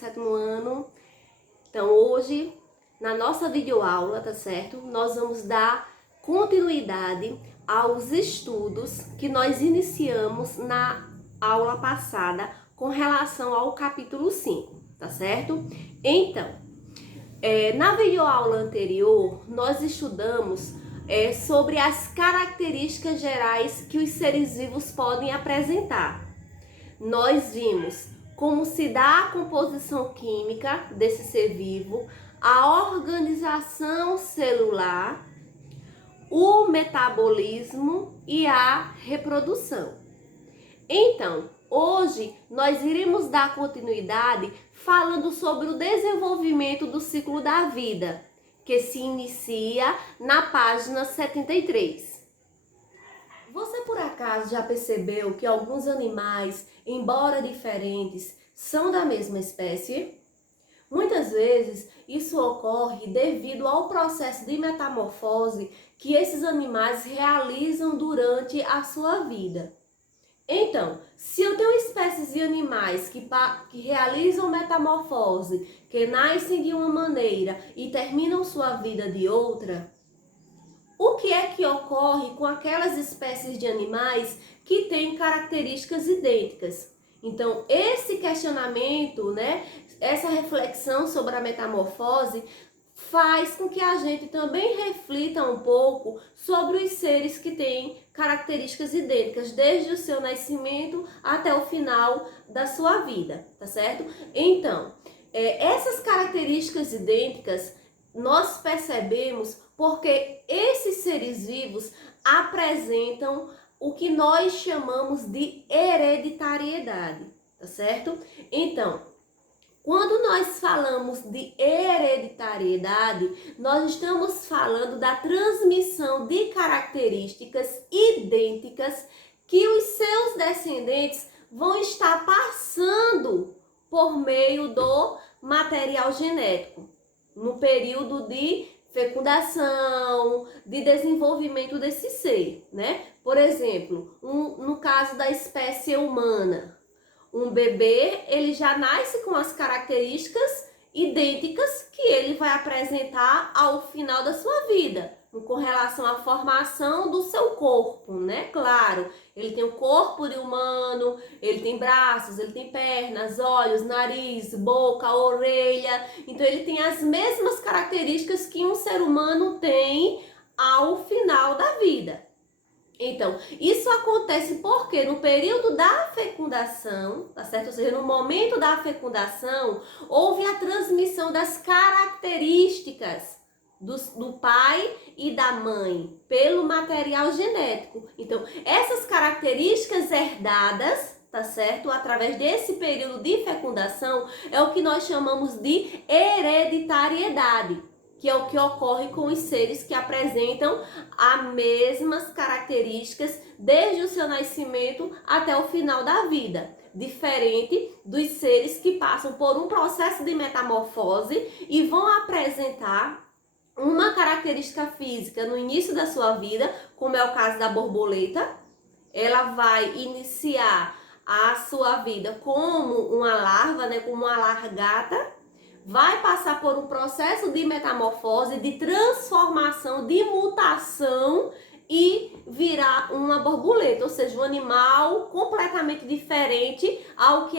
7º ano. Então, hoje, na nossa videoaula, tá certo? Nós vamos dar continuidade aos estudos que nós iniciamos na aula passada com relação ao capítulo 5, tá certo? Então, na videoaula anterior, nós estudamos sobre as características gerais que os seres vivos podem apresentar. Nós vimos como se dá a composição química desse ser vivo, a organização celular, o metabolismo e a reprodução. Então, hoje nós iremos dar continuidade falando sobre o desenvolvimento do ciclo da vida, que se inicia na página 73. Você por acaso já percebeu que alguns animais, embora diferentes, são da mesma espécie? Muitas vezes isso ocorre devido ao processo de metamorfose que esses animais realizam durante a sua vida. Então, se eu tenho espécies de animais que realizam metamorfose, que nascem de uma maneira e terminam sua vida de outra, o que é que ocorre com aquelas espécies de animais que têm características idênticas? Então, esse questionamento, essa reflexão sobre a metamorfose faz com que a gente também reflita um pouco sobre os seres que têm características idênticas, desde o seu nascimento até o final da sua vida, tá certo? Então, essas características idênticas nós percebemos porque esses seres vivos apresentam o que nós chamamos de hereditariedade, tá certo? Então, quando nós falamos de hereditariedade, nós estamos falando da transmissão de características idênticas que os seus descendentes vão estar passando por meio do material genético, no período de fecundação, de desenvolvimento desse ser, Por exemplo, no caso da espécie humana, um bebê, ele já nasce com as características idênticas que ele vai apresentar ao final da sua vida, com relação à formação do seu corpo, Claro, ele tem o corpo de humano, ele tem braços, ele tem pernas, olhos, nariz, boca, orelha. Então, ele tem as mesmas características que um ser humano tem ao final da vida. Então, isso acontece porque no período da fecundação, tá certo? Ou seja, no momento da fecundação, houve a transmissão das características do pai e da mãe pelo material genético. Então, essas características herdadas, tá certo? Através desse período de fecundação, é o que nós chamamos de hereditariedade, que é o que ocorre com os seres que apresentam as mesmas características desde o seu nascimento até o final da vida. Diferente dos seres que passam por um processo de metamorfose e vão apresentar uma característica física no início da sua vida, como é o caso da borboleta. Ela vai iniciar a sua vida como uma larva, como uma largata, vai passar por um processo de metamorfose, de transformação, de mutação e virar uma borboleta, ou seja, um animal completamente diferente ao que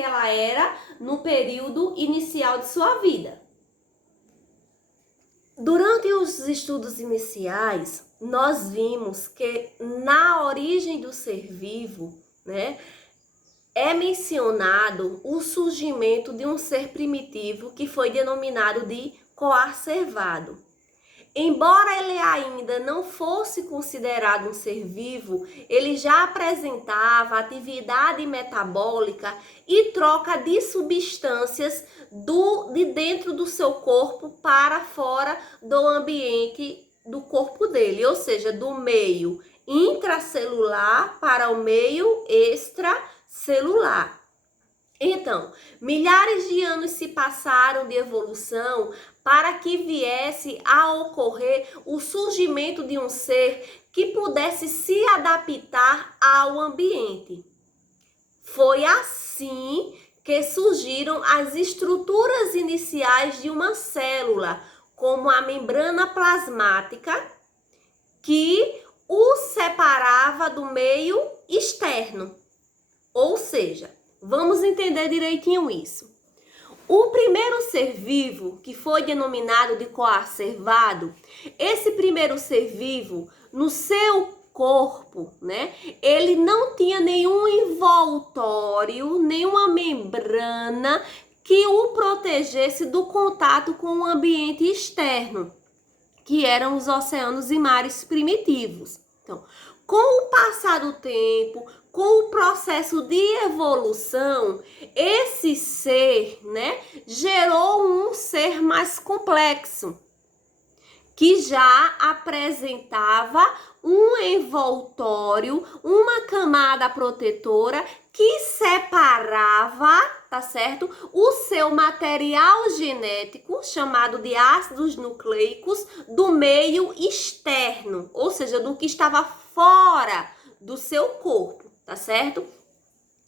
ela era no período inicial de sua vida. Durante os estudos iniciais, nós vimos que na origem do ser vivo, é mencionado o surgimento de um ser primitivo que foi denominado de coacervado. Embora ele ainda não fosse considerado um ser vivo, ele já apresentava atividade metabólica e troca de substâncias de dentro do seu corpo para fora do ambiente do corpo dele, ou seja, do meio intracelular para o meio extracelular. Então, milhares de anos se passaram de evolução para que viesse a ocorrer o surgimento de um ser que pudesse se adaptar ao ambiente. Foi assim que surgiram as estruturas iniciais de uma célula, como a membrana plasmática, que o separava do meio externo. Ou seja, vamos entender direitinho isso. O primeiro ser vivo, que foi denominado de coacervado, esse primeiro ser vivo, no seu corpo, né, ele não tinha nenhum envoltório, nenhuma membrana que o protegesse do contato com o ambiente externo, que eram os oceanos e mares primitivos. Então, com o passar do tempo, com o processo de evolução, esse ser, né, gerou um ser mais complexo, que já apresentava um envoltório, uma camada protetora que separava, tá certo? O seu material genético, chamado de ácidos nucleicos, do meio externo, ou seja, do que estava fora do seu corpo, tá certo?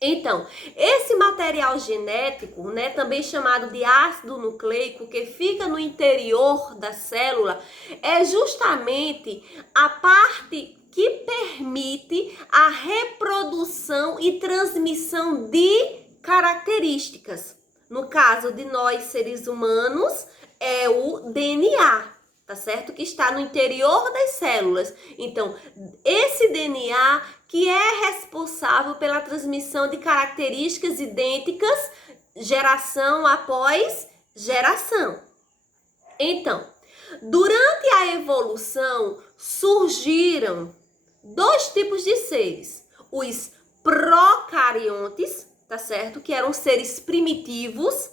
Então, esse material genético, né, também chamado de ácido nucleico, que fica no interior da célula, é justamente a parte que permite a reprodução e transmissão de características. No caso de nós, seres humanos, é o DNA, tá certo? Que está no interior das células. Então, esse DNA que é responsável pela transmissão de características idênticas, geração após geração. Então, durante a evolução, surgiram dois tipos de seres. Os procariontes, tá certo? Que eram seres primitivos,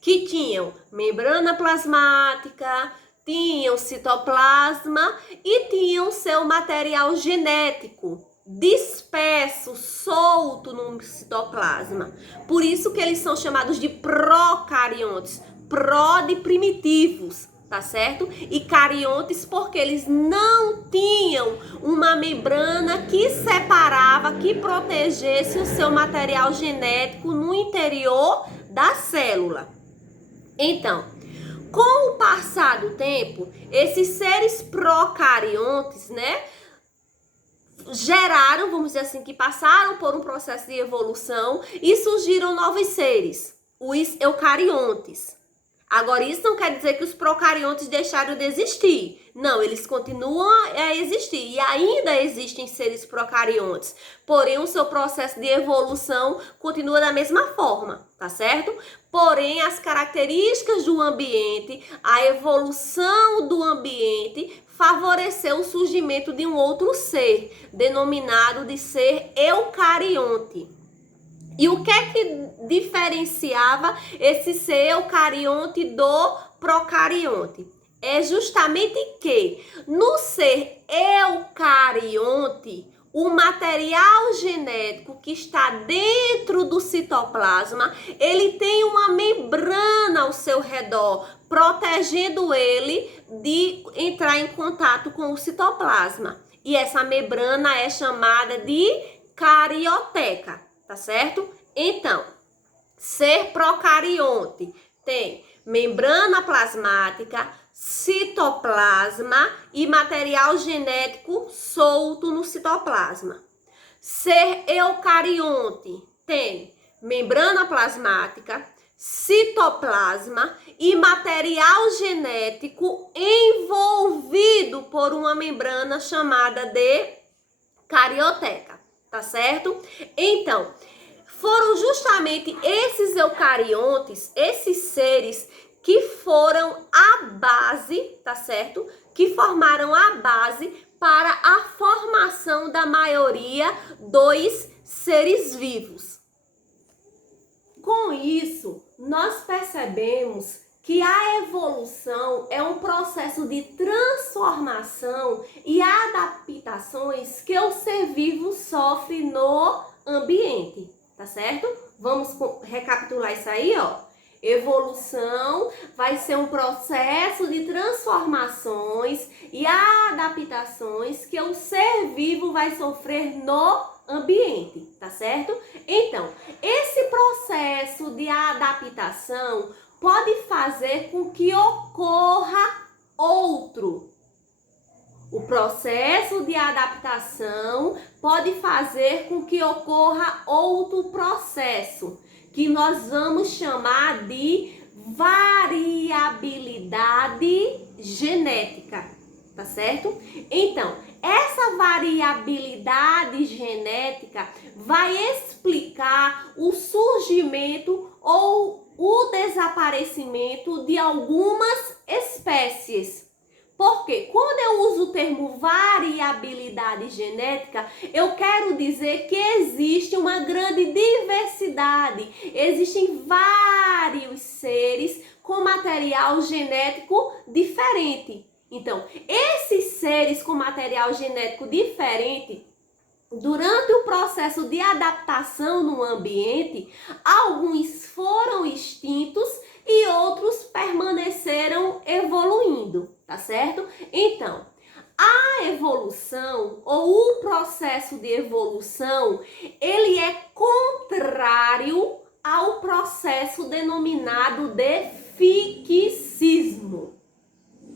que tinham membrana plasmática, tinham citoplasma e tinham seu material genético disperso, solto no citoplasma. Por isso que eles são chamados de procariontes, pró de primitivos, tá certo? E cariontes porque eles não tinham uma membrana que separava, que protegesse o seu material genético no interior da célula. Então, com o passar do tempo, esses seres procariontes, né, geraram, vamos dizer assim, que passaram por um processo de evolução e surgiram novos seres, os eucariontes. Agora, isso não quer dizer que os procariontes deixaram de existir. Não, eles continuam a existir e ainda existem seres procariontes. Porém, o seu processo de evolução continua da mesma forma, tá certo? Porém, as características do ambiente, a evolução do ambiente favoreceu o surgimento de um outro ser, denominado de ser eucarionte. E o que é que diferenciava esse ser eucarionte do procarionte? É justamente que no ser eucarionte, o material genético que está dentro do citoplasma, ele tem uma membrana ao seu redor, protegendo ele de entrar em contato com o citoplasma. E essa membrana é chamada de carioteca, tá certo? Então, ser procarionte tem membrana plasmática, citoplasma e material genético solto no citoplasma. Ser eucarionte tem membrana plasmática, citoplasma e material genético envolvido por uma membrana chamada de carioteca, tá certo? Então, foram justamente esses eucariontes, esses seres que foram a base, tá certo? Que formaram a base para a formação da maioria dos seres vivos. Com isso, nós percebemos que a evolução é um processo de transformação e adaptações que o ser vivo sofre no ambiente, tá certo? Vamos recapitular isso aí, ó. Evolução vai ser um processo de transformações e adaptações que o ser vivo vai sofrer no ambiente, tá certo? Então, esse processo de adaptação pode fazer com que ocorra outro. O processo de adaptação pode fazer com que ocorra outro processo, que nós vamos chamar de variabilidade genética, tá certo? Então, essa variabilidade genética vai explicar o surgimento ou o desaparecimento de algumas espécies. Porque quando eu uso o termo variabilidade genética, eu quero dizer que existe uma grande diversidade. Existem vários seres com material genético diferente. Então, esses seres com material genético diferente, durante o processo de adaptação no ambiente, alguns foram extintos e outros permaneceram evoluindo, tá certo? Então, a evolução ou o processo de evolução, ele é contrário ao processo denominado de fiquicismo,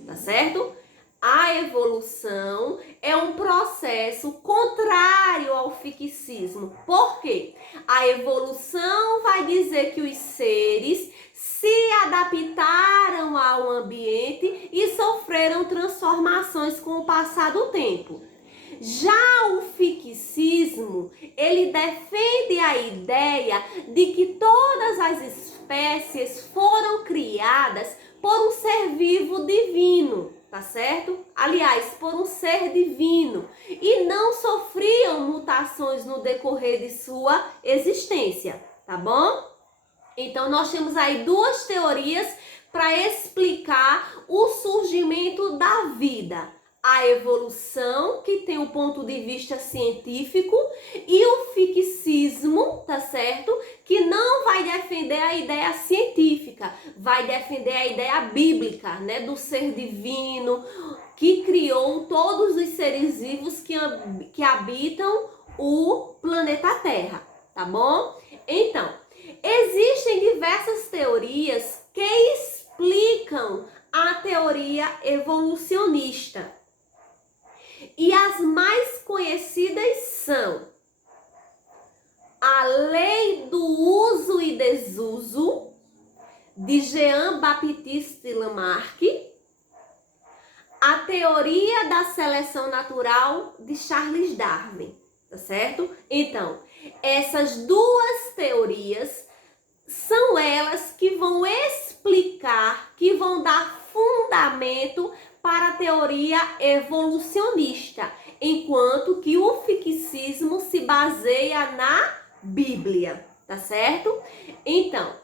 tá certo? A evolução é um processo contrário ao fiquicismo. Por quê? A evolução vai dizer que os seres se adaptaram ao ambiente e sofreram transformações com o passar do tempo. Já o fiquicismo, ele defende a ideia de que todas as espécies foram criadas por um ser vivo divino, tá certo? Aliás, por um ser divino, e não sofriam mutações no decorrer de sua existência, tá bom? Então, nós temos aí duas teorias para explicar o surgimento da vida. A evolução, que tem o ponto de vista científico, e o fiquicismo, tá certo? Que não vai defender a ideia científica, vai defender a ideia bíblica, né? Do ser divino, que criou todos os seres vivos que habitam o planeta Terra, tá bom? Então, existem diversas teorias que explicam a teoria evolucionista. E as mais conhecidas são a lei do uso e desuso, de Jean-Baptiste Lamarck, a teoria da seleção natural, de Charles Darwin, tá certo? Então, essas duas teorias são elas que vão explicar, que vão dar fundamento para a teoria evolucionista, enquanto que o fiquicismo se baseia na Bíblia, tá certo? Então,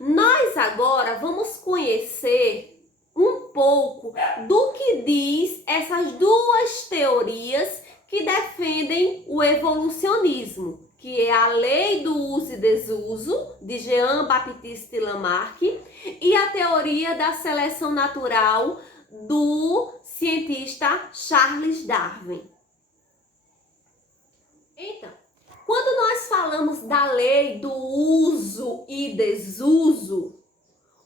nós agora vamos conhecer um pouco do que diz essas duas teorias que defendem o evolucionismo, que é a lei do uso e desuso, de Jean-Baptiste Lamarck, e a teoria da seleção natural, do cientista Charles Darwin. Então, quando nós falamos da lei do uso e desuso,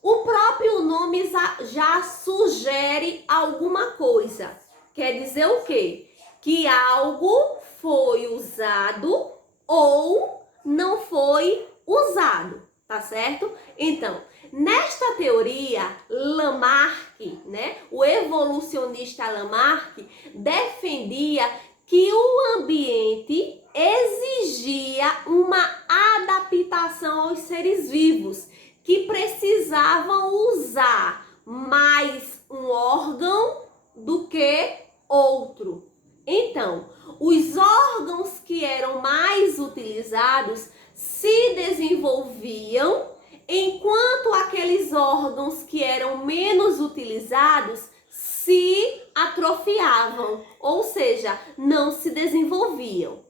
o próprio nome já sugere alguma coisa. Quer dizer o quê? Que algo foi usado ou não foi usado, tá certo? Então, nesta teoria, Lamarck, né, o evolucionista Lamarck, defendia que o ambiente exigia uma adaptação aos seres vivos, que precisavam usar mais um órgão do que outro. Então, os órgãos que eram mais utilizados se desenvolviam, enquanto aqueles órgãos que eram menos utilizados se atrofiavam, ou seja, não se desenvolviam.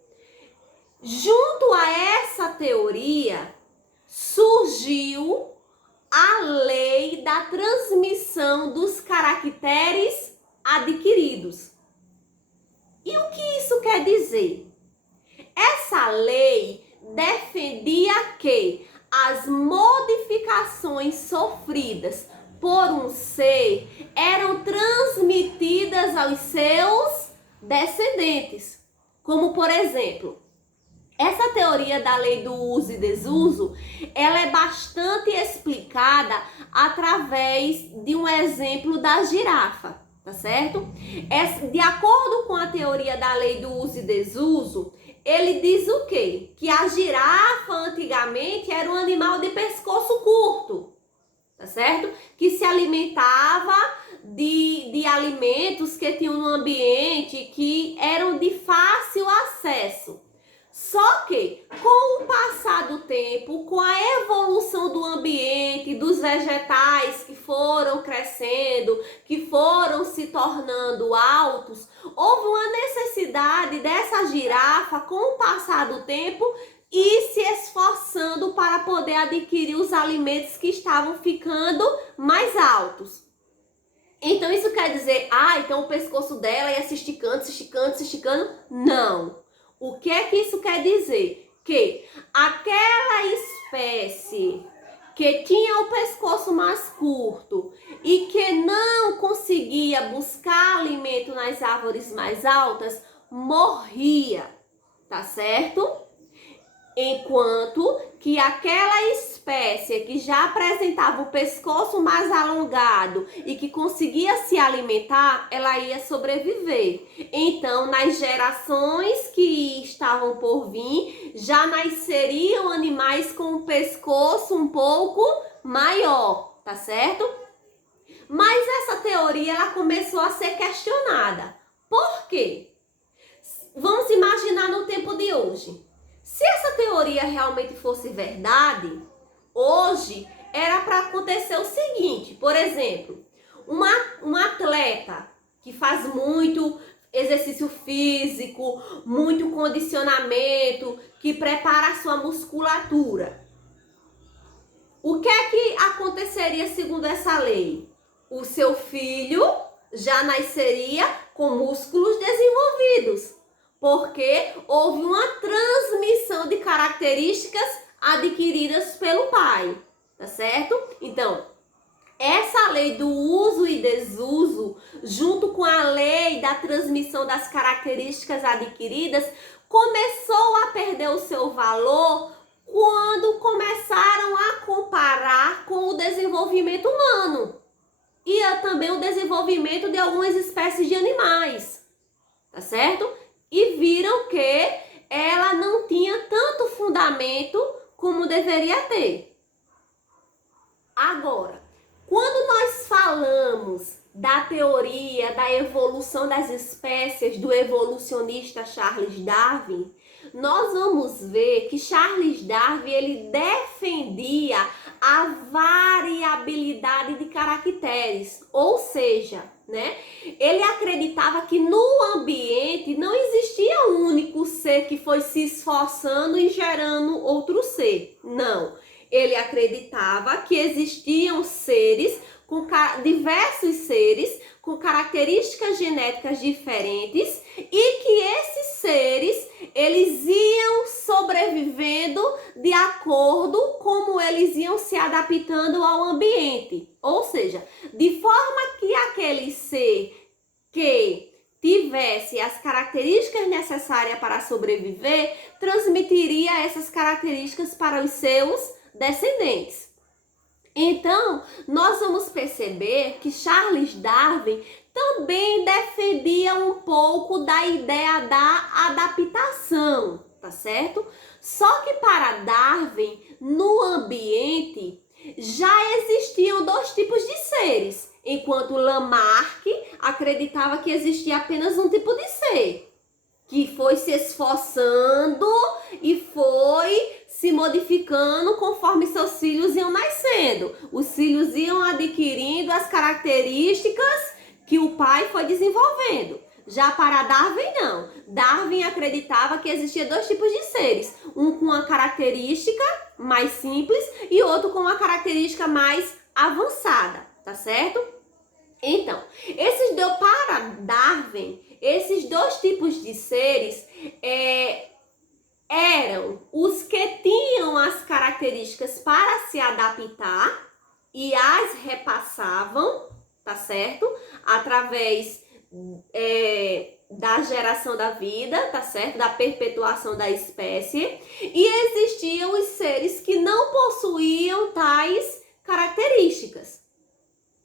Junto a essa teoria, surgiu a lei da transmissão dos caracteres adquiridos. E o que isso quer dizer? Essa essa lei defendia que as modificações sofridas por um ser eram transmitidas aos seus descendentes. Como, por exemplo, essa teoria da lei do uso e desuso, ela é bastante explicada através de um exemplo da girafa, tá certo? De acordo com a teoria da lei do uso e desuso, ele diz o quê? Que a girafa antigamente era um animal de pescoço curto, tá certo? Que se alimentava de alimentos que tinham no ambiente que eram de fácil acesso. Só que, com o passar do tempo, com a evolução do ambiente, dos vegetais que foram crescendo, que foram se tornando altos, houve uma necessidade dessa girafa, com o passar do tempo, ir se esforçando para poder adquirir os alimentos que estavam ficando mais altos. Então, isso quer dizer, então o pescoço dela ia se esticando, se esticando, se esticando? Não. O que é que isso quer dizer? Que aquela espécie que tinha o pescoço mais curto e que não conseguia buscar alimento nas árvores mais altas, morria, tá certo? Enquanto que aquela espécie que já apresentava o pescoço mais alongado e que conseguia se alimentar, ela ia sobreviver. Então, nas gerações que estavam por vir, já nasceriam animais com o pescoço um pouco maior, tá certo? Mas essa teoria ela começou a ser questionada. Por quê? Vamos imaginar no tempo de hoje. Se essa teoria realmente fosse verdade, hoje era para acontecer o seguinte, por exemplo, um atleta que faz muito exercício físico, muito condicionamento, que prepara a sua musculatura. O que é que aconteceria segundo essa lei? O seu filho já nasceria com músculos desenvolvidos, porque houve uma transmissão de características adquiridas pelo pai, tá certo? Então, essa lei do uso e desuso, junto com a lei da transmissão das características adquiridas, começou a perder o seu valor quando começaram a comparar com o desenvolvimento humano e também o desenvolvimento de algumas espécies de animais, tá certo? E viram que ela não tinha tanto fundamento como deveria ter. Agora, quando nós falamos da teoria da evolução das espécies do evolucionista Charles Darwin, nós vamos ver que Charles Darwin ele defendia a variabilidade de caracteres, ou seja, ele acreditava que no ambiente não existia um único ser que foi se esforçando e gerando outro ser. Não. Ele acreditava que existiam diversos seres com características genéticas diferentes e que esses seres eles iam sobrevivendo de acordo como eles iam se adaptando ao ambiente. Ou seja, de forma que aquele ser que tivesse as características necessárias para sobreviver, transmitiria essas características para os seus descendentes. Então, nós vamos perceber que Charles Darwin também defendia um pouco da ideia da adaptação, tá certo? Só que para Darwin, no ambiente, já existiam dois tipos de seres, enquanto Lamarck acreditava que existia apenas um tipo de ser, que foi se esforçando e foi se modificando conforme seus filhos iam nascendo. Os filhos iam adquirindo as características que o pai foi desenvolvendo. Já para Darwin, não. Darwin acreditava que existia dois tipos de seres. Um com uma característica mais simples e outro com uma característica mais avançada, tá certo? Então, para Darwin, esses dois tipos de seres eram os que tinham as características para se adaptar e as repassavam, tá certo? Através da geração da vida, tá certo? Da perpetuação da espécie. E existiam os seres que não possuíam tais características.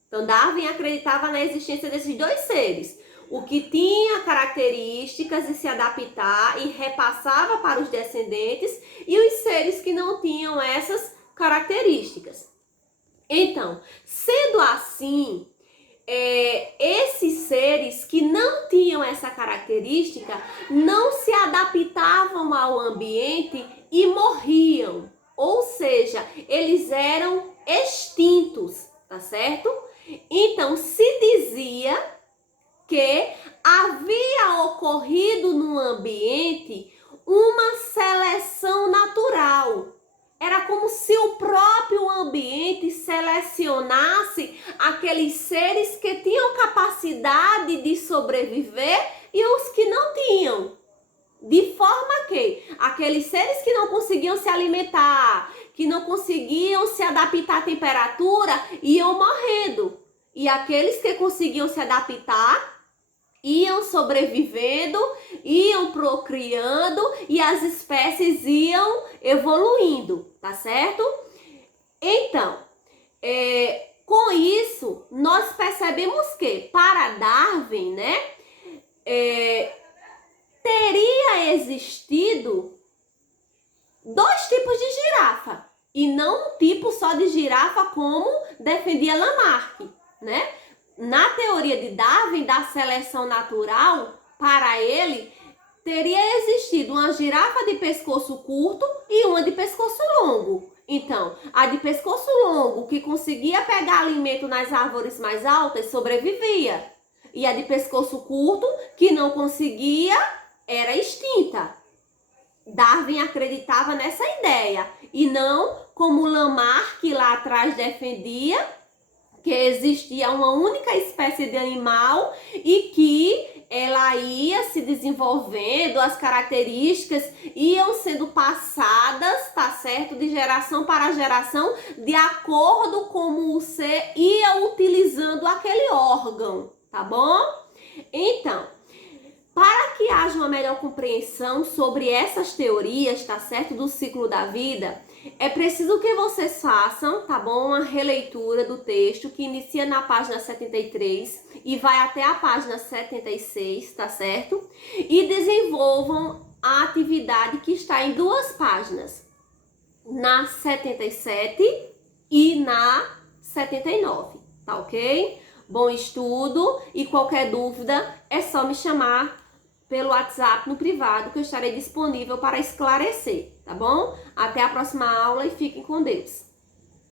Então, Darwin acreditava na existência desses dois seres. O que tinha características de se adaptar e repassava para os descendentes, e os seres que não tinham essas características. Então, sendo assim, esses seres que não tinham essa característica não se adaptavam ao ambiente e morriam. Ou seja, eles eram extintos, tá certo? Então, se dizia que havia ocorrido no ambiente uma seleção natural. Era como se o próprio ambiente selecionasse aqueles seres que tinham capacidade de sobreviver e os que não tinham. De forma que aqueles seres que não conseguiam se alimentar, que não conseguiam se adaptar à temperatura, iam morrendo. E aqueles que conseguiam se adaptar, iam sobrevivendo, iam procriando e as espécies iam evoluindo, tá certo? Então, com isso, nós percebemos que, para Darwin, né, teria existido dois tipos de girafa, e não um tipo só de girafa como defendia Lamarck, né? Na teoria de Darwin, da seleção natural, para ele, teria existido uma girafa de pescoço curto e uma de pescoço longo. Então, a de pescoço longo, que conseguia pegar alimento nas árvores mais altas, sobrevivia. E a de pescoço curto, que não conseguia, era extinta. Darwin acreditava nessa ideia, e não como Lamarck lá atrás defendia, que existia uma única espécie de animal e que ela ia se desenvolvendo, as características iam sendo passadas, tá certo? De geração para geração, de acordo com como o ser ia utilizando aquele órgão, tá bom? Então, para que haja uma melhor compreensão sobre essas teorias, tá certo? Do ciclo da vida, é preciso que vocês façam, tá bom? Uma releitura do texto que inicia na página 73 e vai até a página 76, tá certo? E desenvolvam a atividade que está em duas páginas, na 77 e na 79, tá ok? Bom estudo, e qualquer dúvida é só me chamar pelo WhatsApp no privado, que eu estarei disponível para esclarecer, tá bom? Até a próxima aula e fiquem com Deus.